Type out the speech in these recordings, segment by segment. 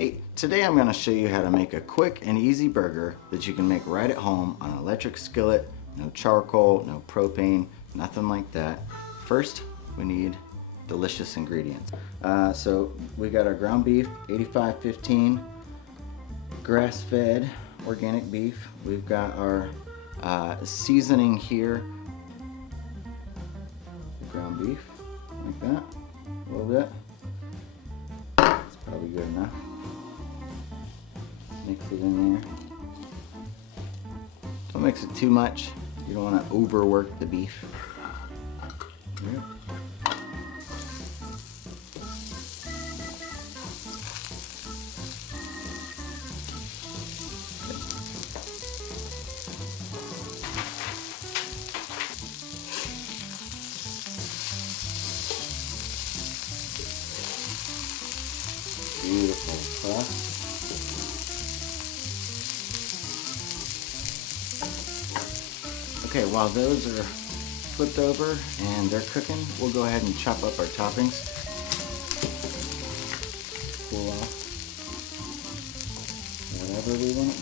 Hey, today I'm going to show you how to make a quick and easy burger that you can make right at home on an electric skillet. No charcoal, no propane, nothing like that. First, we need delicious ingredients. So we got our ground beef, 85/15, grass-fed organic beef. We've got our seasoning here, ground beef, like that, a little bit. It's probably good enough. Mix it in there. Don't mix it too much. You don't want to overwork the beef. Yep. Beautiful crust. Okay, while those are flipped over and they're cooking, we'll go ahead and chop up our toppings. Cool off whatever we want.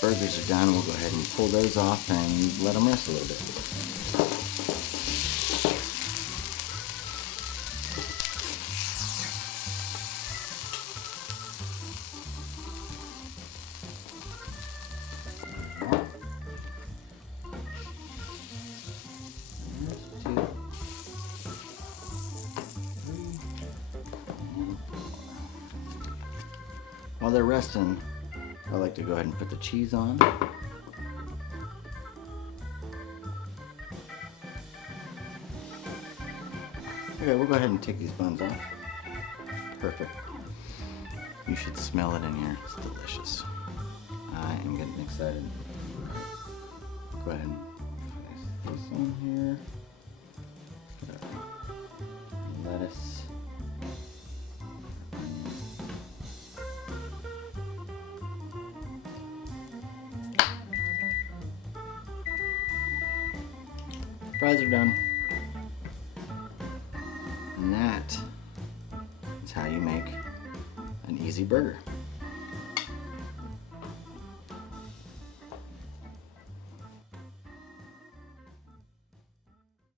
Burgers are done, we'll go ahead and pull those off and let them rest a little bit. While they're resting, I like to go ahead and put the cheese on. Okay, we'll go ahead and take these buns off. Perfect. You should smell it in here. It's delicious. I am getting excited. Go ahead and place this on here. Lettuce. Fries are done. And that is how you make an easy burger.